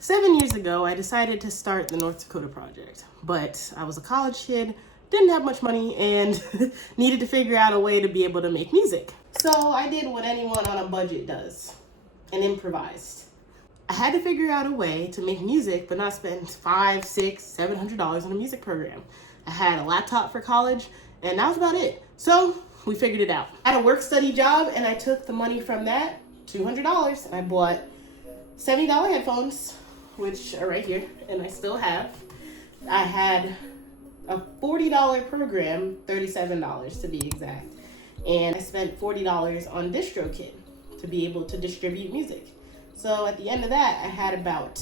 7 years ago, I decided to start the North Dakota Project, but I was a college kid, didn't have much money, and needed to figure out a way to be able to make music. So I did what anyone on a budget does, and improvised. I had to figure out a way to make music, but not spend $500, $600, $700 on a music program. I had a laptop for college, and that was about it. So we figured it out. I had a work-study job, and I took the money from that, $200, and I bought $70 headphones, which are right here, and I still have. I had a $40 program, $37 to be exact, and I spent $40 on DistroKid to be able to distribute music. So at the end of that, I had about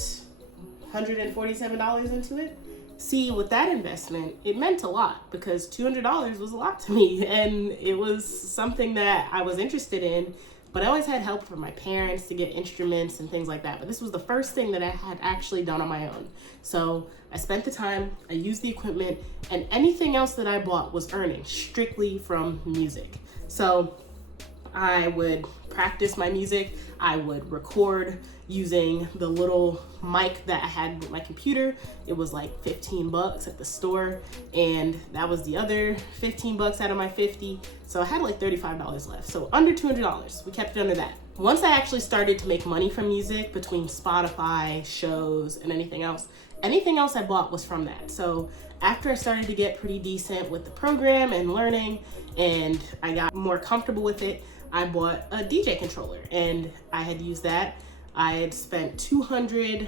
$147 into it. See, with that investment, it meant a lot because $200 was a lot to me, and it was something that I was interested in. But I always had help from my parents to get instruments and things like that. But this was the first thing that I had actually done on my own. So I spent the time, I used the equipment, and anything else that I bought was earning strictly from music. So I would practice my music. I would record using the little mic that I had with my computer. It was like $15 at the store, and that was the other $15 out of my 50. So I had like $35 left. So under $200. We kept it under that. Once I actually started to make money from music between Spotify, shows, and anything else I bought was from that. So after I started to get pretty decent with the program and learning, and I got more comfortable with it, I bought a DJ controller, and I had used that. I had spent $200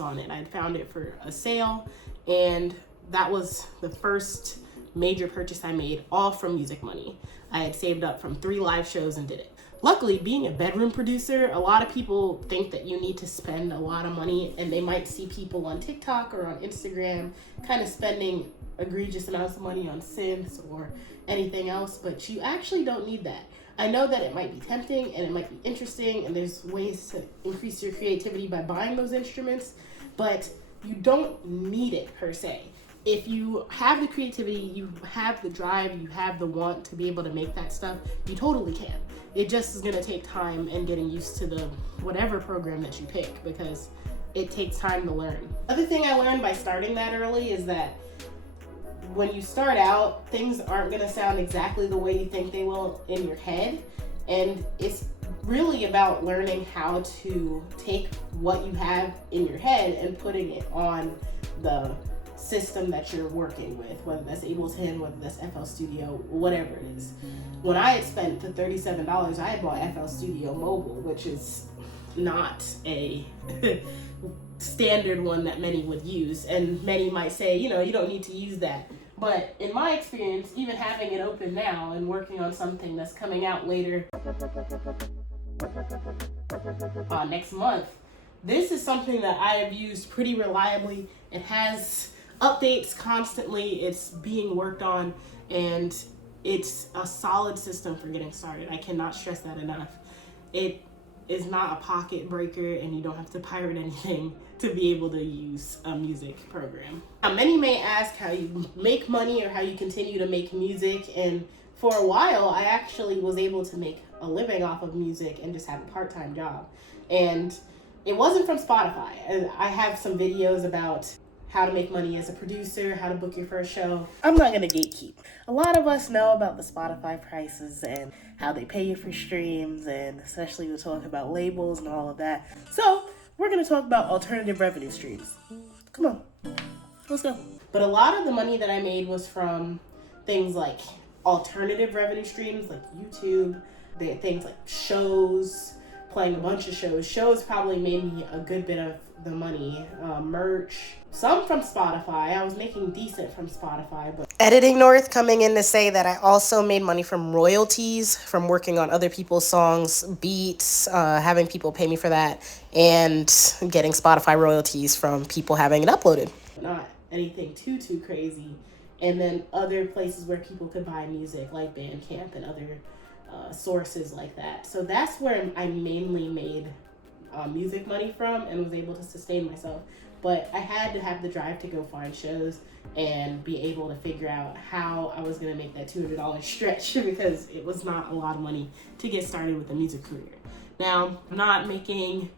on it. I had found it for a sale, and that was the first major purchase I made, all from music money. I had saved up from 3 live shows and did it. Luckily, being a bedroom producer, a lot of people think that you need to spend a lot of money, and they might see people on TikTok or on Instagram kind of spending egregious amounts of money on synths or anything else, but you actually don't need that. I know that it might be tempting and it might be interesting, and there's ways to increase your creativity by buying those instruments, but you don't need it per se. If you have the creativity, you have the drive, you have the want to be able to make that stuff, you totally can. It just is gonna take time and getting used to the whatever program that you pick, because it takes time to learn. Other thing I learned by starting that early is that when you start out, things aren't going to sound exactly the way you think they will in your head. And it's really about learning how to take what you have in your head and putting it on the system that you're working with, whether that's Ableton, whether that's FL Studio, whatever it is. When I had spent the $37, I had bought FL Studio Mobile, which is not a standard one that many would use, and many might say, you don't need to use that. But in my experience, even having it open now and working on something that's coming out later next month, this is something that I have used pretty reliably. It has updates constantly, it's being worked on, and it's a solid system for getting started. I cannot stress that enough. It is not a pocket breaker, and you don't have to pirate anything to be able to use a music program. Now, many may ask how you make money or how you continue to make music, and for a while I actually was able to make a living off of music and just have a part-time job. And it wasn't from Spotify. And I have some videos about how to make money as a producer, how to book your first show. I'm not gonna gatekeep. A lot of us know about the Spotify prices and how they pay you for streams, and especially we talk about labels and all of that. So we're gonna talk about alternative revenue streams. Come on, let's go. But a lot of the money that I made was from things like alternative revenue streams, like YouTube, things like shows, playing a bunch of shows. Shows probably made me a good bit of the money. Merch, some from Spotify. I was making decent from Spotify, but Editing North coming in to say that I also made money from royalties, from working on other people's songs, beats, having people pay me for that, and getting Spotify royalties from people having it uploaded. Not anything too crazy. And then other places where people could buy music, like Bandcamp and other sources like that. So that's where I mainly made music money from and was able to sustain myself. But I had to have the drive to go find shows and be able to figure out how I was going to make that $200 stretch, because it was not a lot of money to get started with a music career. Now, I'm not making,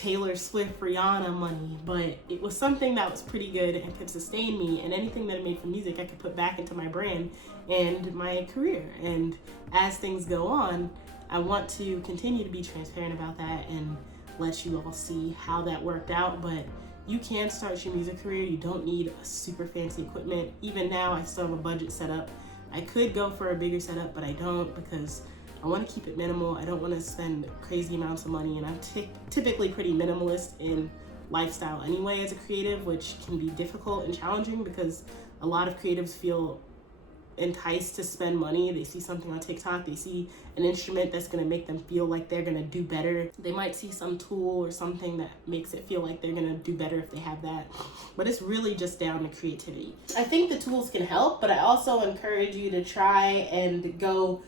Taylor Swift, Rihanna money, but it was something that was pretty good and could sustain me, and anything that I made from music I could put back into my brand and my career. And as things go on, I want to continue to be transparent about that and let you all see how that worked out. But you can start your music career. You don't need a super fancy equipment. Even now, I still have a budget set up. I could go for a bigger setup, but I don't, because I want to keep it minimal. I don't want to spend crazy amounts of money, and I'm typically pretty minimalist in lifestyle anyway as a creative, which can be difficult and challenging because a lot of creatives feel enticed to spend money. They see something on TikTok, they see an instrument that's going to make them feel like they're going to do better. They might see some tool or something that makes it feel like they're going to do better if they have that. But it's really just down to creativity. I think the tools can help, but I also encourage you to try and go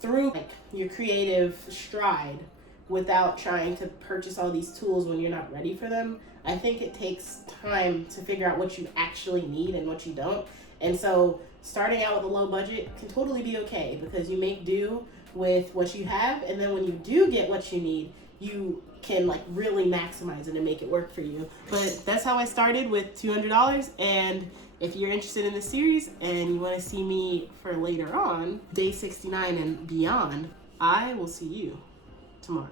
through like your creative stride without trying to purchase all these tools when you're not ready for them. I think it takes time to figure out what you actually need and what you don't. And so starting out with a low budget can totally be okay, because you make do with what you have, and then when you do get what you need, you can like really maximize it and make it work for you. But that's how I started with $200, and if you're interested in this series and you want to see me for later on, day 69 and beyond, I will see you tomorrow.